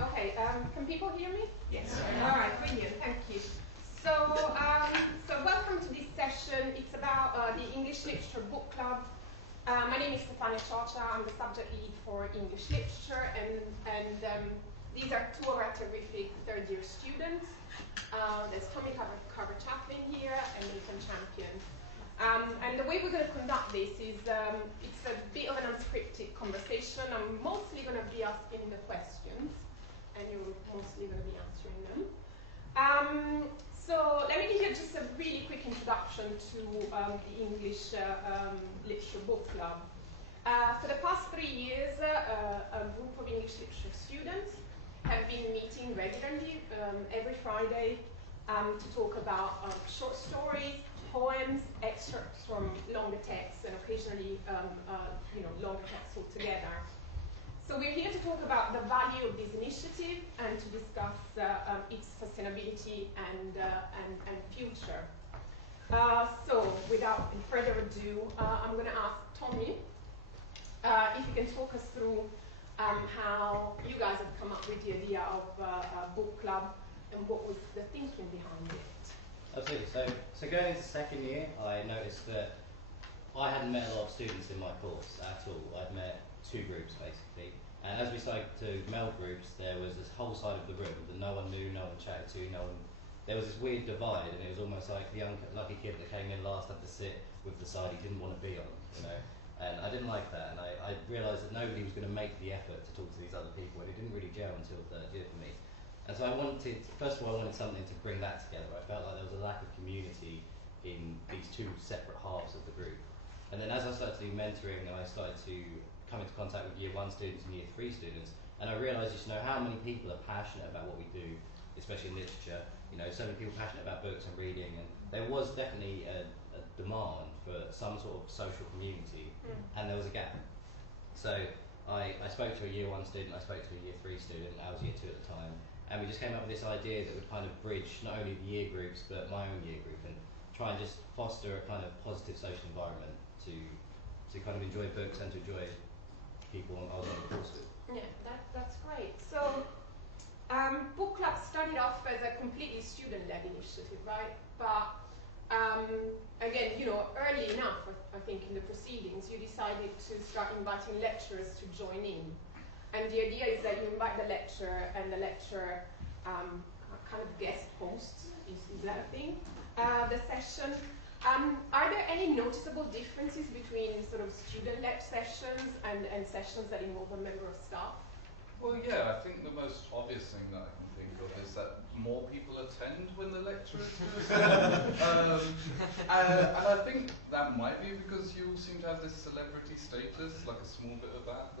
Okay, can people hear me? Yes. All right, brilliant, thank you. So, welcome to this session. It's about the English Literature Book Club. My name is Stefania Cioccia. I'm the subject lead for English Literature, and these are two of our terrific third-year students. There's Tommy Carver-Chaplin here and Nathan Champion. And the way we're going to conduct this is it's a bit of an unscripted conversation. I'm mostly going to be asking the questions, and you're mostly going to be answering them. So let me give you just a really quick introduction to the English Literature Book Club. For the past 3 years, a group of English literature students have been meeting regularly every Friday to talk about short stories, poems, excerpts from longer texts, and occasionally longer texts altogether. So we're here to talk about the value of this initiative and to discuss its sustainability and future. So without further ado, I'm going to ask Tommy if you can talk us through how you guys have come up with the idea of a book club and what was the thinking behind it. Absolutely. So going into second year, I noticed that I hadn't met a lot of students in my course at all. I'd met two groups basically, and as we started to meld groups, there was this whole side of the room that no one knew, no one chatted to, there was this weird divide, and it was almost like the unlucky kid that came in last had to sit with the side he didn't want to be on, And I didn't like that, and I realised that nobody was going to make the effort to talk to these other people, and it didn't really gel until third year for me. And so first of all, I wanted something to bring that together. I felt like there was a lack of community in these two separate halves of the group. And then as I started to do mentoring, and I started to come into contact with year 1 students and year 3 students, and I realised how many people are passionate about what we do, especially in literature. So many people passionate about books and reading, and there was definitely a demand for some sort of social community, and there was a gap. So I spoke to a year 1 student, I spoke to a year 3 student, I was year 2 at the time, and we just came up with this idea that would kind of bridge not only the year groups but my own year group, and try and just foster a kind of positive social environment to kind of enjoy books and to enjoy people I was on the course with. Yeah, that's great. So book club started off as a completely student-led initiative, right? But again, early enough, I think, in the proceedings, you decided to start inviting lecturers to join in. And the idea is that you invite the lecturer, and the lecturer kind of guest hosts, is that a thing? The session. Are there any noticeable differences between sort of student-led sessions and sessions that involve a member of staff? Well, yeah, I think the most obvious thing that I can think of is that more people attend when the lecturers do and I think that might be because you all seem to have this celebrity status, like a small bit of that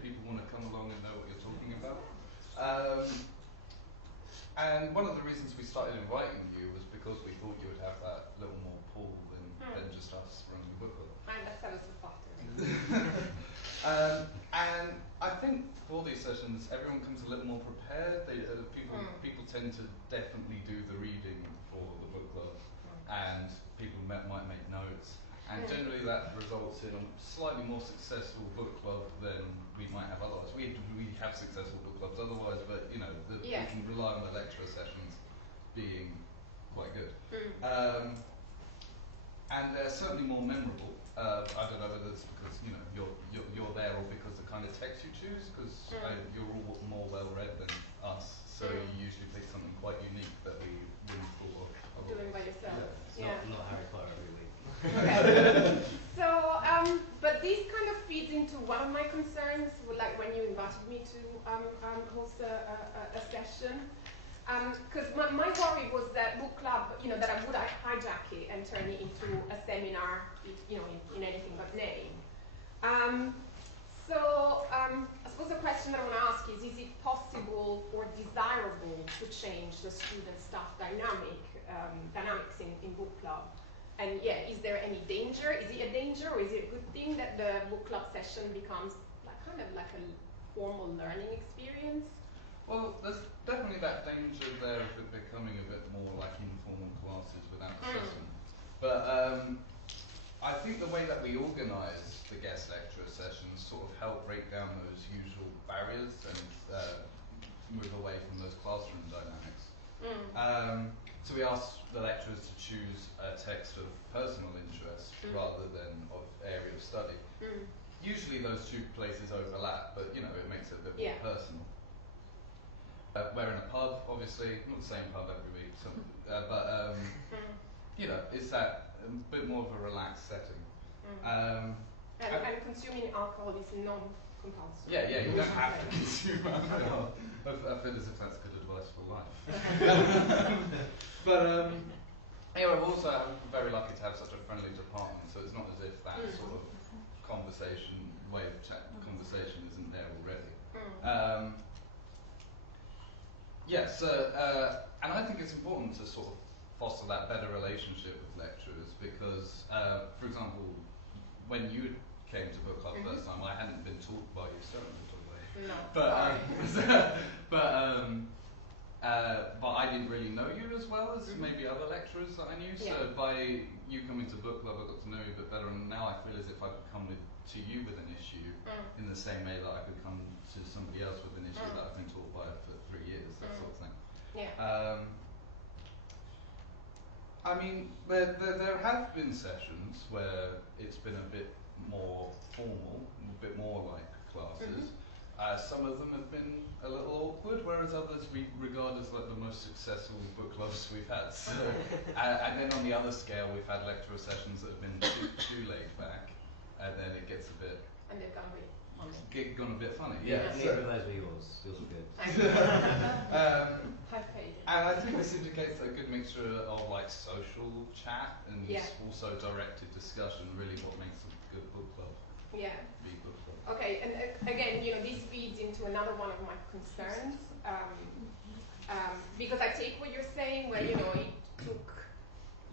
people want to come along and know what you're talking about. And one of the reasons we started inviting you was because we thought you would have that little more pull than just us running the book club. That's a factor. And I think for these sessions, everyone comes a little more prepared. People tend to definitely do the reading for the book club, and people might make notes. And generally that results in a slightly more successful book club than we might have otherwise. We have successful book clubs otherwise, but we can rely on the lecturer sessions being quite good. And they're certainly more memorable. I don't know whether it's because you're there or because the kind of text you choose, because you're all more well read than us, so you usually pick something quite unique that we wouldn't thought of. Doing by yourself. Yeah. Not Harry Potter every week. Okay. So, but this kind of feeds into one of my concerns, like when you invited me to host a session. Because my worry was that book club, that I would hijack it and turn it into a seminar, in anything but name. So I suppose the question that I want to ask is it possible or desirable to change the student-staff dynamics in book club? And is there any danger? Is it a danger, or is it a good thing that the book club session becomes kind of like a formal learning experience? Well, there's definitely that danger there of it becoming a bit more like informal classes without assessment. But I think the way that we organise the guest lecturer sessions sort of help break down those usual barriers and move away from those classroom dynamics. Mm. So we asked the lecturers to choose a text of personal interest rather than of area of study. Usually those two places overlap, but you know, it makes it a bit more personal. We're in a pub, obviously, not the same pub every week, so, but you know, it's that a bit more of a relaxed setting. And consuming alcohol is non-compulsory. Yeah, you don't have to consume alcohol. I feel as if that's good advice for life. But yeah, we're also very lucky to have such a friendly department, so it's not as if that sort of way of conversation isn't there already. And I think it's important to sort of foster that better relationship with lecturers because, for example, when you came to book club first time, I hadn't been taught by you, so no. But I didn't really know you as well as maybe other lecturers that I knew. So by you coming to book club, I got to know you a bit better, and now I feel as if I could come to you with an issue in the same way that I could come to somebody else with an issue that I've been taught by for 3 years, that sort of thing. I mean, there have been sessions where it's been a bit more formal, a bit more like classes. Some of them have been a little awkward, whereas others we regard as like the most successful book clubs we've had. So, and then on the other scale, we've had lecturer sessions that have been too laid back, and then it gets a bit. And they've gone a bit funny. Gone a bit funny, Neither of those were yours. Yours were good. High paid. And I think this indicates a good mixture of like social chat and also directed discussion. Really, what makes a good book club. Yeah. Be a book club. Okay, and again, you know, this feeds into another one of my concerns, because I take what you're saying, where, you know, it took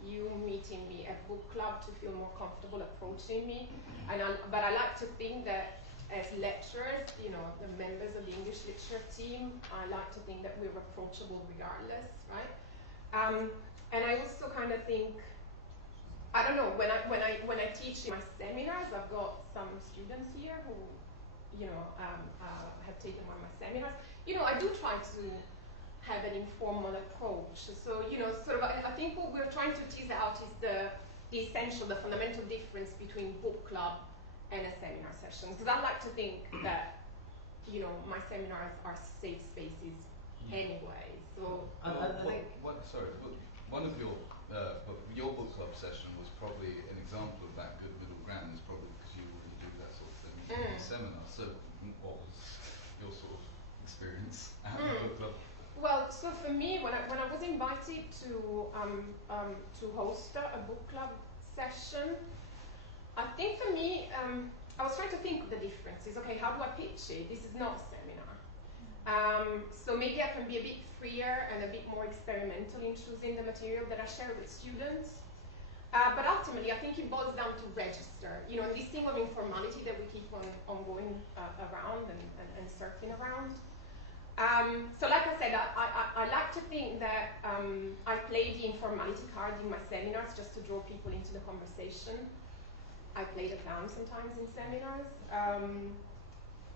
you meeting me at book club to feel more comfortable approaching me, but I like to think that as lecturers, you know, the members of the English literature team, I like to think that we're approachable regardless, right? And I also kind of think, I don't know, when I teach in my seminars, I've got some students here who, you know, have taken one of my seminars. You know, I do try to have an informal approach. So, you know, sort of, I think what we're trying to tease out is the essential, the fundamental difference between book club and a seminar session. Because I like to think that, you know, my seminars are safe spaces anyway. So, one of your book club session was probably an example of that good middle ground. Is probably because you already do that sort of thing in seminar. So, what was your sort of experience at the book club? Well, so for me, when I was invited to host a book club session, I think for me, I was trying to think of the differences. Okay, how do I pitch it? This is not a seminar. So maybe I can be a bit freer and a bit more experimental in choosing the material that I share with students. But ultimately, I think it boils down to register. You know, this thing of informality that we keep on going around and circling around. So like I said, I like to think that I play the informality card in my seminars just to draw people into the conversation. I play the clown sometimes in seminars.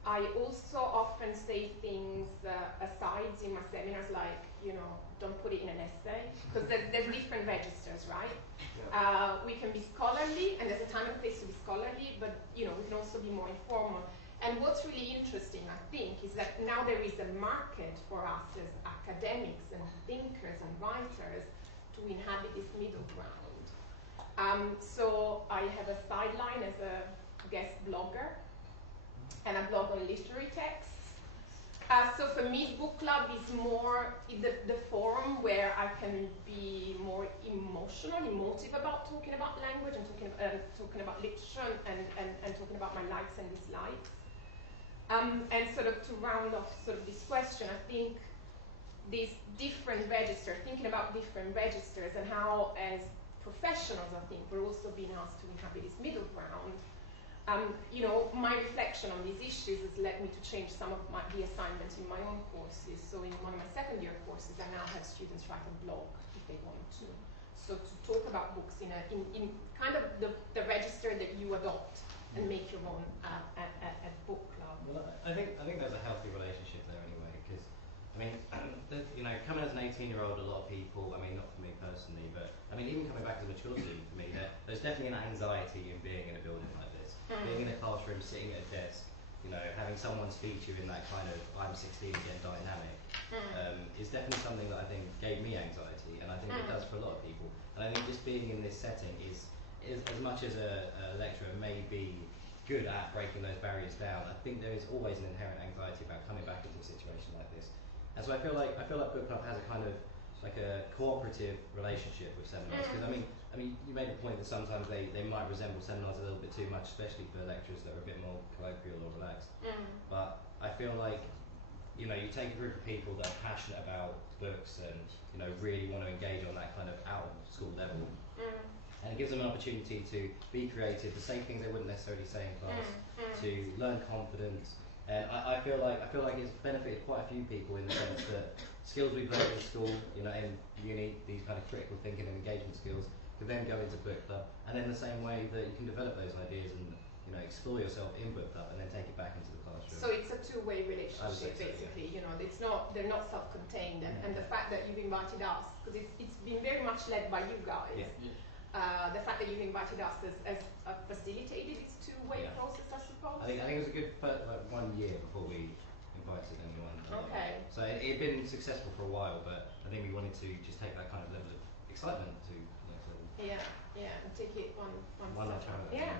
I also often say things, asides in my seminars like, you know, don't put it in an essay, because there's different registers, right? We can be scholarly, and there's a time and place to be scholarly, but, you know, we can also be more informal. And what's really interesting, I think, is that now there is a market for us as academics and thinkers and writers to inhabit this middle ground. So I have a sideline as a guest blogger, and I blog on literary texts. So for me, book club is more the forum where I can be more emotive about talking about language and talking about literature and talking about my likes and dislikes. And sort of to round off sort of this question, I think these different registers, thinking about different registers and how as professionals, I think, we're also being asked to inhabit this middle ground. You know, my reflection on these issues has led me to change some of the assignments in my own courses. So in one of my second year courses, I now have students write a blog if they want to. So to talk about books in kind of the register that you adopt and make your own at book club. Well, I think there's a healthy relationship there anyway, because I mean, you know, coming as an 18-year-old, a lot of people, I mean, not for me personally, but I mean, even coming back as a mature student for me, there's definitely an anxiety in being in a building like this. Being in a classroom, sitting at a desk, you know, having someone speak to you in that kind of I'm 16 again dynamic is definitely something that I think gave me anxiety, and I think it does for a lot of people. And I think just being in this setting is as much as a lecturer may be good at breaking those barriers down, I think there is always an inherent anxiety about coming back into a situation like this. And so I feel like Book Club has a kind of like a cooperative relationship with seminars, because I mean you made the point that sometimes they might resemble seminars a little bit too much, especially for lecturers that are a bit more colloquial or relaxed. But I feel like, you know, you take a group of people that are passionate about books and, you know, really want to engage on that kind of out of school level, and it gives them an opportunity to be creative, to say things they wouldn't necessarily say in class, to learn confidence. And I feel like it's benefited quite a few people in the sense that skills we've learned in school, you know, in uni, these kind of critical thinking and engagement skills, could then go into Book Club, and in the same way that you can develop those ideas and, you know, explore yourself in Book Club and then take it back into the classroom. So it's a two-way relationship, basically. You know, they're not self-contained, and the fact that you've invited us, because it's been very much led by you guys. The fact that you've invited us as facilitated this two-way process, I suppose. I think it was a good first, like 1 year before we invited anyone. Okay. So it had been successful for a while, but I think we wanted to just take that kind of level of excitement to the next level. Yeah, and take it one notch higher. Yeah.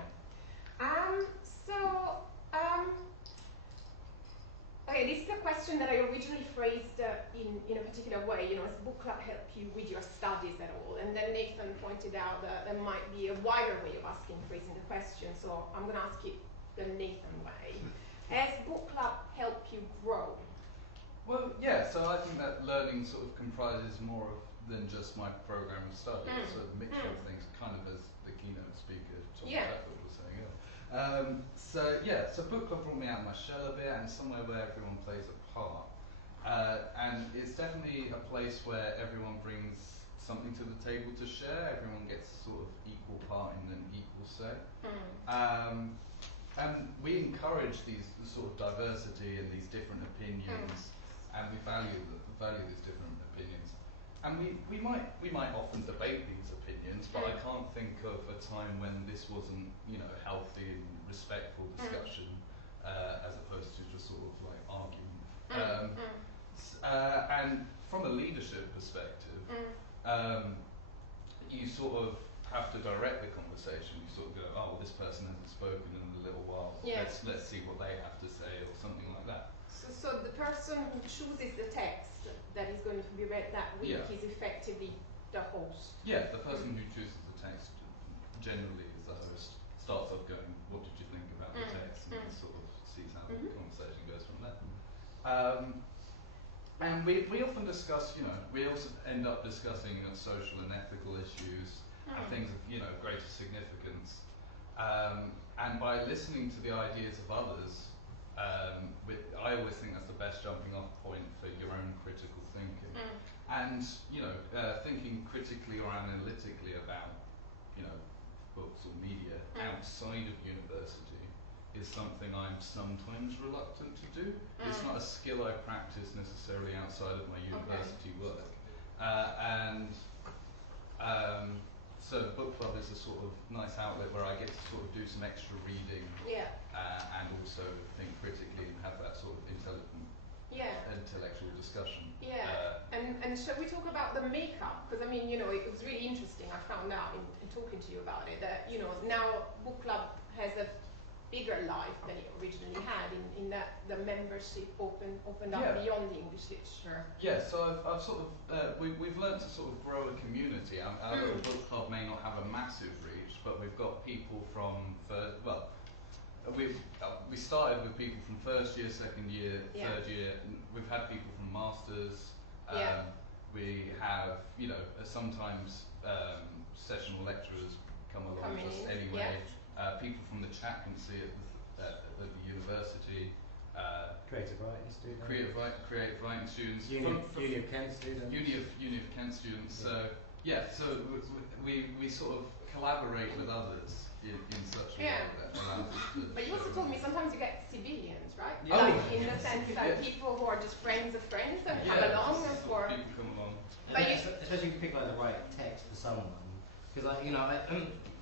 Okay, this is a question that I originally phrased in a particular way. You know, has Book Club help you with your studies at all? And then Nathan pointed out that there might be a wider way of phrasing the question. So I'm going to ask it the Nathan way. Has Book Club helped you grow? Well, yeah, so I think that learning sort of comprises more of than just my program of study. So a mixture of things, kind of as the keynote speaker, Tom Stafford, was saying earlier. So Book Club brought me out of my shell a bit, and somewhere where everyone plays a part. And it's definitely a place where everyone brings something to the table to share. Everyone gets sort of equal part in an equal say. And we encourage these sort of diversity and these different opinions, and we value these different opinions. And we might often debate these opinions, but I can't think of a time when this wasn't, you know, healthy and respectful discussion, as opposed to just sort of like arguing. And from a leadership perspective, you sort of have to direct the conversation. You sort of go, oh, this person hasn't spoken in a little while. Let's see what they have to say, or something like that. So the person who chooses the text that is going to be read that week is effectively the host. Yeah, the person who chooses the text generally is the host. Starts off going, what did you think about the text? And sort of sees how the conversation goes from there. And we often discuss, you know, we also end up discussing social and ethical issues and things of, you know, greater significance. And by listening to the ideas of others, I always think that's the best jumping off point for your own critical thinking. And, you know, thinking critically or analytically about, you know, books or media outside of university is something I'm sometimes reluctant to do. It's not a skill I practice necessarily outside of my university work. So Book Club is a sort of nice outlet where I get to sort of do some extra reading and also think critically and have that sort of intellectual discussion. And shall we talk about the makeup? Because I mean, you know, it was really interesting. I found out in talking to you about it that, you know, now Book Club has a bigger life than it originally had in that the membership opened up beyond the English literature. Yeah, so I've sort of, we've learned to sort of grow a community. Our little book club may not have a massive reach, but we've got people from, we started with people from first year, second year, third year, and we've had people from masters. We have, you know, sometimes sessional lecturers come along just anyway. People from the chaplaincy at the university. Creative writing students. Creative writing students. Uni of Kent students. Uni of Kent students. So we sort of collaborate with others in such a way that allows us to. But you also told me sometimes sometimes you get civilians, right? Yeah. Like in the sense that Yeah. people who are just friends of friends and come Yeah. along for. People come along. But you- especially if you pick like the right text for someone, because like you know,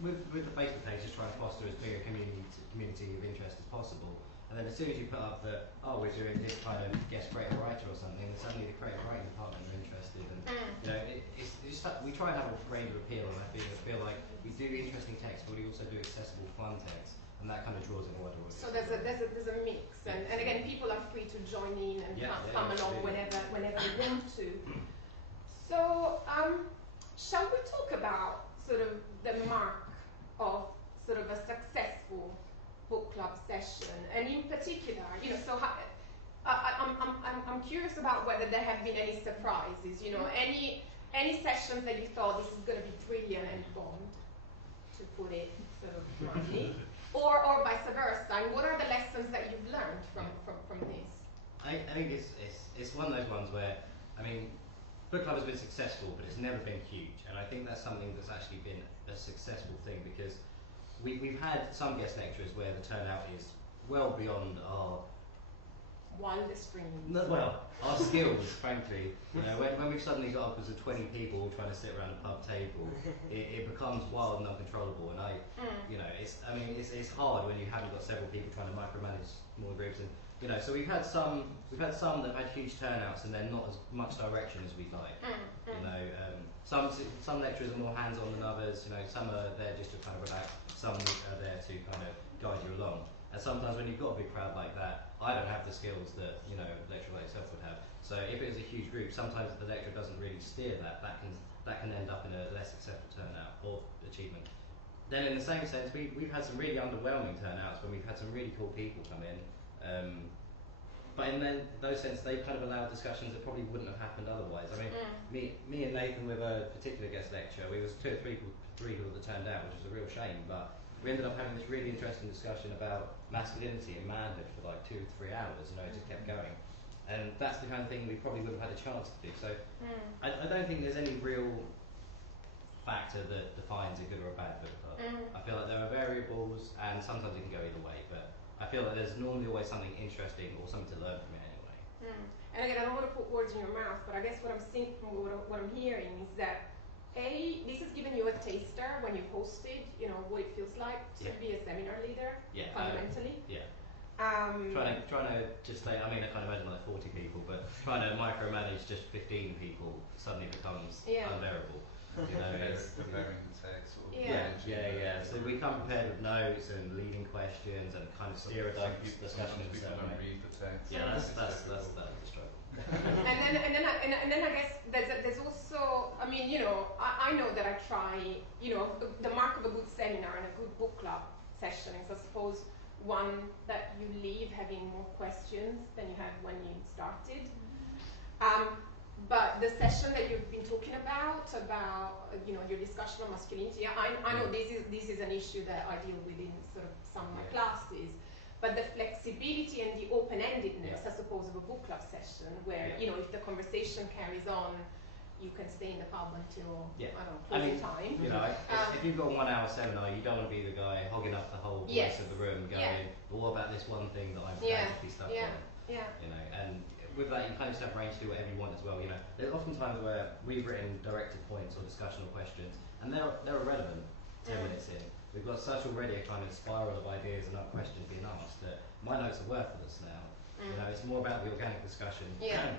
with the Facebook page, just trying to foster as big a community of interest as possible. And then as soon as you put up that, oh, we're doing this kind of guest creative writer or something, then suddenly the creative writing department are interested. And you know, it's just like, we try and have a range of appeal, and I feel like we do interesting text, but we also do accessible, fun text, and that kind of draws in a wider audience. So there's a mix, and again, people are free to join in and come along whenever they want to. So, shall we talk about sort of the mark of sort of a successful book club session, and in particular, you know, so I'm curious about whether there have been any surprises, you know, any sessions that you thought this is going to be brilliant and bombed, to put it sort of mildly, or vice versa, and what are the lessons that you've learned from this? I think it's one of those ones where, I mean, book club has been successful, but it's never been huge, and I think that's something that's actually been a successful thing, because we've had some guest lecturers where the turnout is well beyond our wildest dreams. Our skills, frankly. You know, when we've suddenly got upwards of 20 people all trying to sit around a pub table, it becomes wild and uncontrollable. And you know, it's hard when you haven't got several people trying to micromanage small groups. And you know, so we've had some that have had huge turnouts and then not as much direction as we'd like. You know, some lecturers are more hands-on than others. You know, some are there just to kind of relax. Some are there to kind of guide you along. And sometimes when you've got a big crowd like that, I don't have the skills that, you know, a lecturer like yourself would have. So if it is a huge group, sometimes if the lecturer doesn't really steer that can end up in a less successful turnout or achievement. Then in the same sense, we've had some really underwhelming turnouts when we've had some really cool people come in. But in those sense, they kind of allowed discussions that probably wouldn't have happened otherwise. I mean, me and Nathan with a particular guest lecture, we was two or three people that turned out, which was a real shame, but we ended up having this really interesting discussion about masculinity and manhood for like 2 to 3 hours, you know, it just kept going. And that's the kind of thing we probably would have had a chance to do. So I don't think there's any real factor that defines a good or a bad book club. I feel like there are variables, and sometimes it can go either way, but I feel like there's normally always something interesting or something to learn from it anyway. And again, I don't want to put words in your mouth, but I guess what I'm seeing, what I'm hearing is that this has given you a taster when you've hosted, you know, what it feels like to be a seminar leader, fundamentally. Trying to just say, I mean, I can't imagine like 40 people, but trying to micromanage just 15 people suddenly becomes unbearable. You know, preparing the text. Sort of So we come prepared with notes and leading questions and kind of steer a discussion. People don't read the text. Yeah, that's the struggle. and then I guess there's also, I mean, you know, I know that I try, you know, the mark of a good seminar and a good book club session is, I suppose, one that you leave having more questions than you had when you started. But the session that you've been talking about you know, your discussion on masculinity, I know this is an issue that I deal with in sort of some of my classes. But the flexibility and the open-endedness, I suppose, of a book club session, where you know, if the conversation carries on, you can stay in the pub until I don't know, closing time. You know, if you've got a 1 hour seminar, you don't want to be the guy hogging up the whole voice of the room, going, "Well, what about this one thing that I'm practically stuck on?" You know, and with that, you kind of just have range to do whatever you want as well. You know, there's often times where we've written directed points or discussional questions, and they're irrelevant 10 minutes in. We've got such already a kind of spiral of ideas and questions being asked that my notes are worthless now. You know, it's more about the organic discussion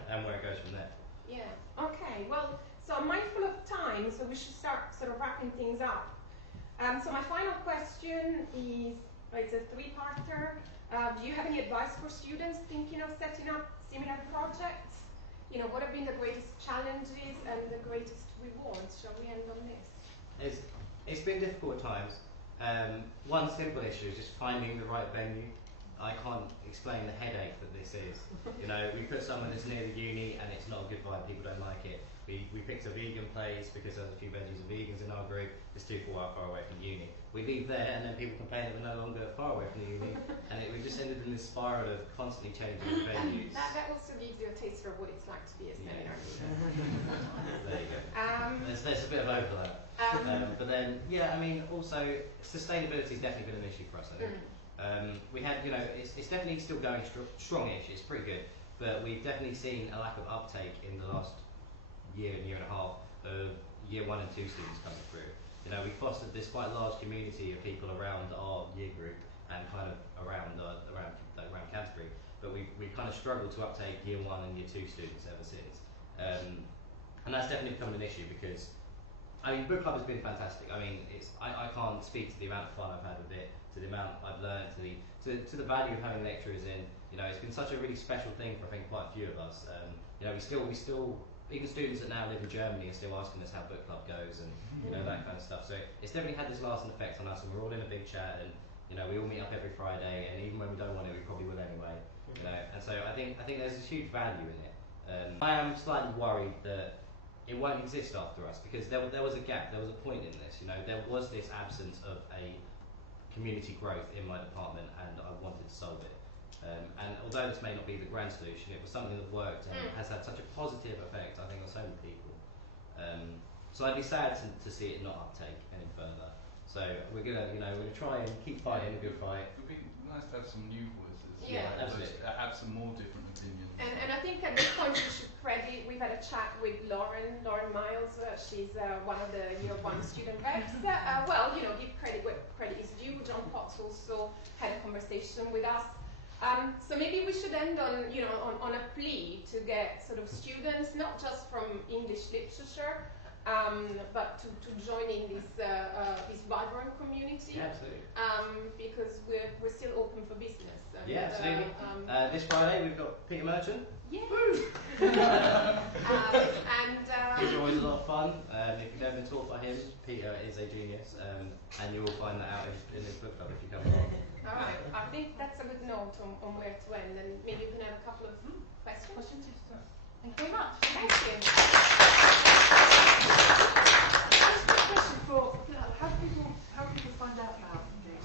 and where it goes from there. Yeah. Okay. Well, so I'm mindful of time, so we should start sort of wrapping things up. So my final question is, it's a 3-parter. Do you have any advice for students thinking of setting up similar projects? You know, what have been the greatest challenges and the greatest rewards? Shall we end on this? It's been difficult at times. One simple issue is just finding the right venue. I can't explain the headache that this is. You know, we put someone that's near the uni and it's not a good vibe, people don't like it. We picked a vegan place because there's a few veggies and vegans in our group. It's too far away from the uni. We leave there and then people complain that we're no longer far away from the uni. And we just ended in this spiral of constantly changing venues. That also gives you a taste for what it's like to be a seminar leader. There you go. There's a bit of overlap. But then, yeah, I mean, also sustainability has definitely been an issue for us. I think we had, you know, it's definitely still going strongish. It's pretty good, but we've definitely seen a lack of uptake in the last year and a half of year 1 and 2 students coming through. You know, we fostered this quite large community of people around our year group and kind of around Canterbury, but we kind of struggled to uptake year 1 and year 2 students ever since. And that's definitely become an issue because, I mean, book club has been fantastic. I mean, I can't speak to the amount of fun I've had with it, to the amount I've learned, to the value of having lecturers in. You know, it's been such a really special thing for I think quite a few of us. You know, we still even students that now live in Germany are still asking us how book club goes and you know that kind of stuff. So it's definitely had this lasting effect on us, and we're all in a big chat, and you know we all meet up every Friday, and even when we don't want to, we probably will anyway. You know, and so I think there's a huge value in it. I am slightly worried that it won't exist after us because there was a gap, there was a point in this. You know, there was this absence of a community growth in my department, and I wanted to solve it. And although this may not be the grand solution, it was something that worked and has had such a positive effect, I think, on so many people. So I'd be sad to see it not uptake any further. So we're gonna try and keep fighting a good fight. It would be nice to have some new voices. Yeah, absolutely. Have some more different opinions. And I think at this point we should credit, we've had a chat with Lauren Miles, she's one of the year 1 student reps. Well, you know, give credit where credit is due. John Potts also had a conversation with us. So maybe we should end on, you know, on a plea to get sort of students, not just from English literature, but to join in this vibrant community. Yeah, absolutely. Because we're still open for business. And, yeah, absolutely. This Friday we've got Peter Merchant. Yeah. He's always a lot of fun. If you've never been taught by him, Peter is a genius, and you will find that out in his book club if you come along. All right, I think that's a good note on where to end, and maybe you can have a couple of questions. Thank you very much. Thank you. Just a question for how do people find out about the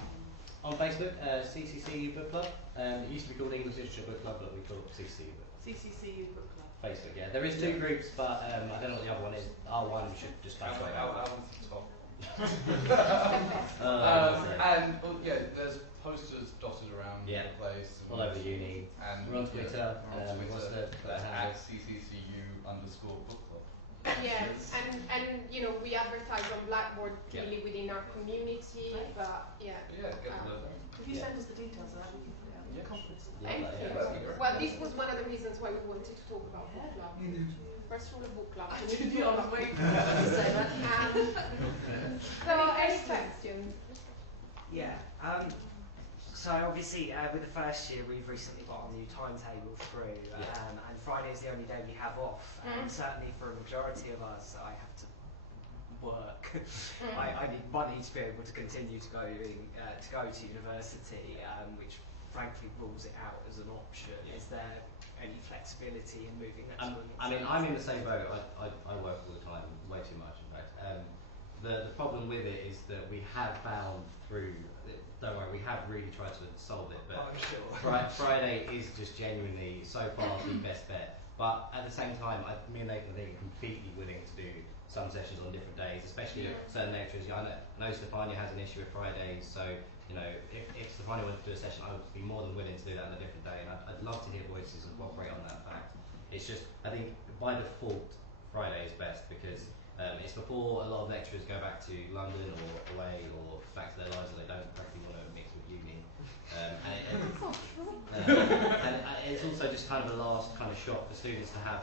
On Facebook, CCCU Book Club. It used to be called English Literature Book Club, but we call it CCCU Book Club. CCCU Book Club? Facebook, yeah. There is 2 groups, but I don't know what the other one is. R1 we should just Our Facebook. one's the top. And yeah, there's posters dotted around the place. all over the uni. And We're on Twitter. What's the at @CCCU_book club. Yes, and you know we advertise on Blackboard clearly within our community, but Yeah, get to know them. If you send us the details of that, we can put it out in the conference. Thank you. Well, this was one of the reasons why we wanted to talk about book club. First rule of book club. I was waiting for you to say that. So, any questions? Yeah. So obviously, with the first year, we've recently got a new timetable through, and Friday's the only day we have off. And certainly for a majority of us, I have to work. I need money to be able to continue to go to university, which frankly rules it out as an option. Is there any flexibility in moving that to I mean, I'm in the same boat. I work all the time, way too much in fact. The problem with it is that we have found through, don't worry, we have really tried to solve it, but Friday is just genuinely so far the best bet. But at the same time, me and Nathan are completely willing to do some sessions on different days, especially certain lecturers. I know Stefania has an issue with Fridays, so you know, if Stefania wanted to do a session, I would be more than willing to do that on a different day, and I'd love to hear voices and cooperate on that fact. It's just, I think by default, Friday is best because it's before a lot of lecturers go back to London or away or back to their lives that they don't frankly want to mix with uni. And it's also just kind of a last kind of shot for students to have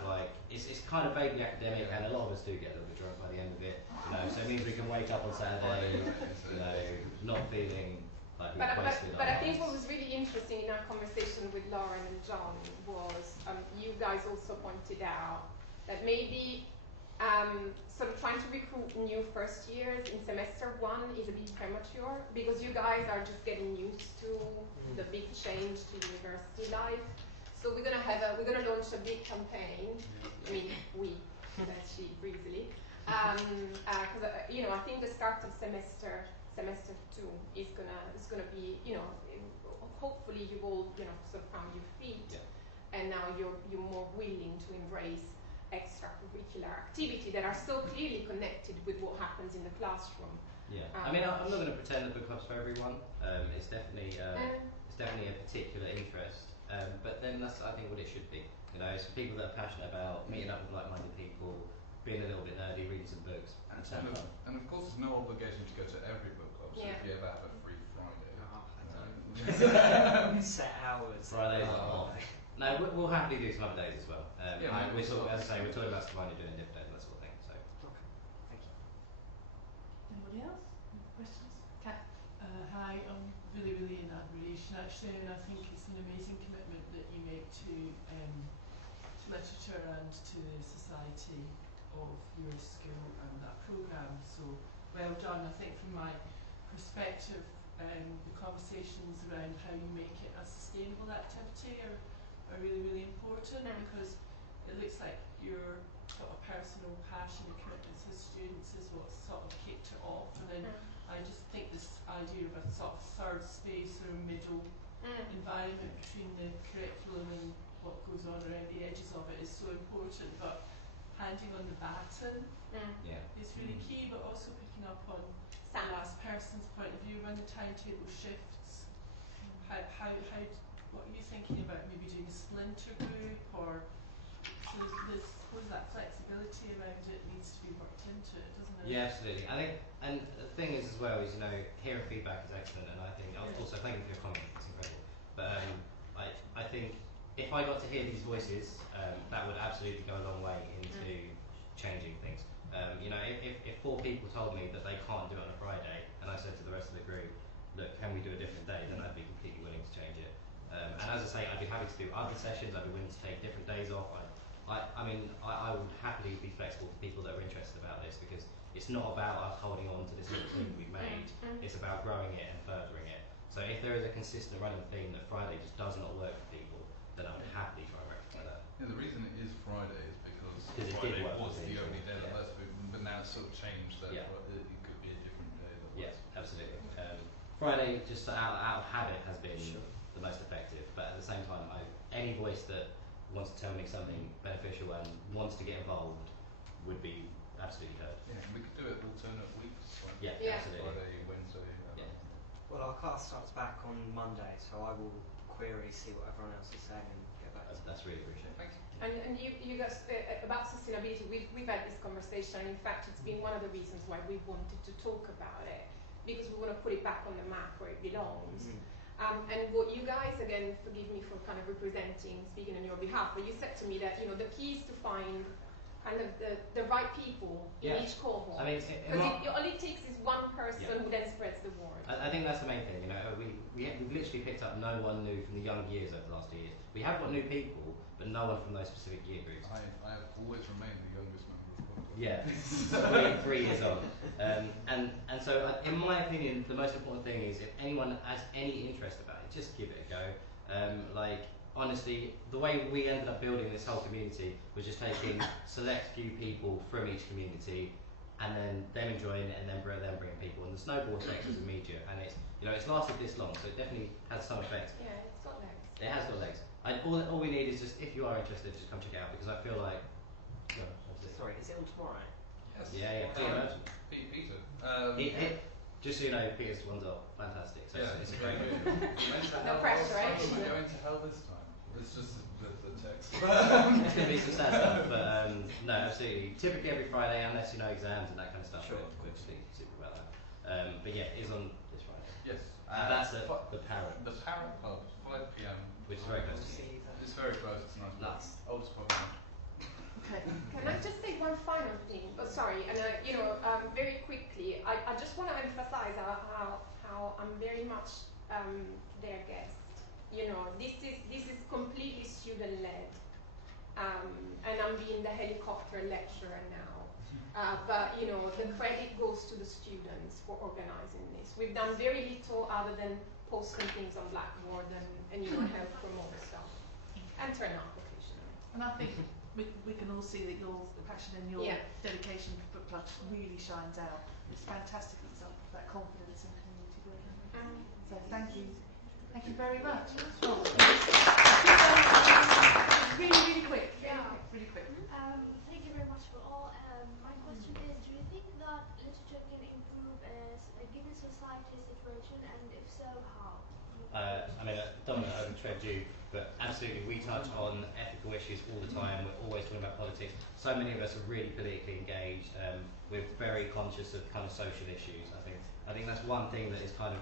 it's kind of vaguely academic, and a lot of us do get a little bit drunk by the end of it. You know, so it means we can wake up on Saturday, you know, not feeling like we've wasted our But I think lives. what was really interesting in our conversation with Lauren and John was you guys also pointed out that maybe sort of trying to recruit new first years in semester 1 is a bit premature because you guys are just getting used to the big change to university life. So we're gonna launch a big campaign. I mean, that's she breezily. Because you know, I think the start of semester 2 is gonna be, you know, hopefully you've all, you know, sort of found your feet, and now you're more willing to embrace extracurricular activity that are so clearly connected with what happens in the classroom. Yeah, I mean, I'm not going to pretend that book club's for everyone. It's definitely a particular interest, but then that's, I think, what it should be. You know, it's for people that are passionate about meeting up with like-minded people, being a little bit nerdy, reading some books, and so on. And of course, there's no obligation to go to every book club. So if you ever have a free Friday, set hours. Fridays are off. No, we'll happily do some other days as well. As I say, we're talking about Stefania doing different days and that sort of thing. So. Okay, thank you. Anybody else? Any questions? Kat? Hi, I'm really in admiration actually, and I think it's an amazing commitment that you make to literature and to the society of your school and that programme. So well done. I think from my perspective, the conversations around how you make it a sustainable activity are really important, because it looks like your sort of personal passion and commitment to students is what sort of kicked it off, and then I just think this idea of a sort of third space or middle environment between the curriculum and what goes on around the edges of it is so important, but handing on the baton is really key, but also picking up on the last person's point of view when the timetable shifts. What are you thinking about, maybe doing a splinter group, or so there's suppose that flexibility around it needs to be worked into it, doesn't it? Yeah, absolutely. I think, and the thing is as well is, you know, hearing feedback is excellent, and I think also thank you for your comment, it's incredible. But I think if I got to hear these voices, that would absolutely go a long way into changing things. You know, if 4 people told me that they can't do it on a Friday, and I said to the rest of the group, look, can we do a different day, then I'd be completely willing to change it. And as I say, I'd be happy to do other sessions, I'd be willing to take different days off. I mean, I would happily be flexible for people that are interested about this, because it's not about us holding on to this little thing we've made, it's about growing it and furthering it. So if there is a consistent running theme that Friday just does not work for people, then I would happily try and rectify that. Yeah, the reason it is Friday is because it Friday did work was for the people. only day that most people, but now it's sort of changed that it could be a different day. Yeah, absolutely. Friday, just out of habit, has been the most effective, but at the same time, any voice that wants to tell me something beneficial and wants to get involved would be absolutely heard. Yeah, we could do it alternate weeks. Like Absolutely. Friday, Wednesday. Well, our class starts back on Monday, so I will query, see what everyone else is saying, and get back to you. That's really appreciated. Thank you. And you guys, about sustainability, we've had this conversation. In fact, it's been one of the reasons why we wanted to talk about it, because we want to put it back on the map where it belongs. And what you guys, again, forgive me for kind of speaking on your behalf, but you said to me that, you know, the key is to find kind of the right people in each cohort. I mean, because all it takes is one person who then spreads the word. I think that's the main thing. You know, we've literally picked up no one new from the young years over the last 2 years. We have got new people, but no one from those specific year groups. I have always remained the youngest member of the club. Yeah, 3 years on. And so, in my opinion, the most important thing is if anyone has any interest about it, just give it a go. Like, honestly, the way we ended up building this whole community was just taking select few people from each community, and then them enjoying it, and then bringing people. And the snowball effect was immediate, and it's lasted this long, so it definitely has some effect. Yeah, it's got legs. It has got legs. All we need is just, if you are interested, just come check it out, because I feel like. Sorry, is it on tomorrow? Yes. Yeah. Peter. Just so you know, Peter's ones are fantastic. So it's a great movie. No pressure, right? We're going to hell this time. It's just the text. It's going to be some sad stuff, but no, absolutely. Typically every Friday, unless you know exams and that kind of stuff, we're super about that. But yeah, it is on this Friday. Yes. And that's the Parrot. The Parrot Pub, 5 p.m. Which is very close to me. It's very close. It's a nice. Oldest pub. Okay. Can I just say one final thing? Oh, sorry, and very quickly, I just want to emphasize how I'm very much their guest. You know, this is completely student-led, and I'm being the helicopter lecturer now. But you know, the credit goes to the students for organizing this. We've done very little other than posting things on Blackboard and help promote stuff and turn up occasionally. And I think we can all see that your passion and your dedication for book club really shines out. It's a fantastic example of that confidence in community building. So thank you. Thank you very much. Really quick. Yeah. Really quick. given society's situation, and if so, how? I mean, I don't want to overtread you, but absolutely, we touch on ethical issues all the time. We're always talking about politics. So many of us are really politically engaged. We're very conscious of kind of social issues. I think that's one thing that is kind of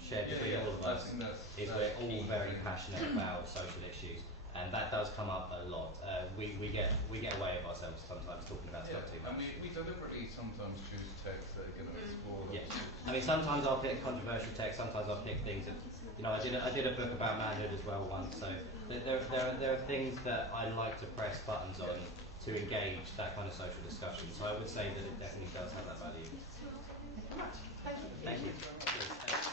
shared between all of us. Is we're all very passionate about social issues, and that does come up a lot. We get away with ourselves sometimes talking about stuff too much. And we deliberately sometimes choose texts that are going to explore. Yes. I mean, sometimes I'll pick controversial texts. Sometimes I'll pick things that, you know, I did a book about manhood as well once. So there are things that I like to press buttons on to engage that kind of social discussion. So I would say that it definitely does have that value. Thank you very much. Thank you. Thank you.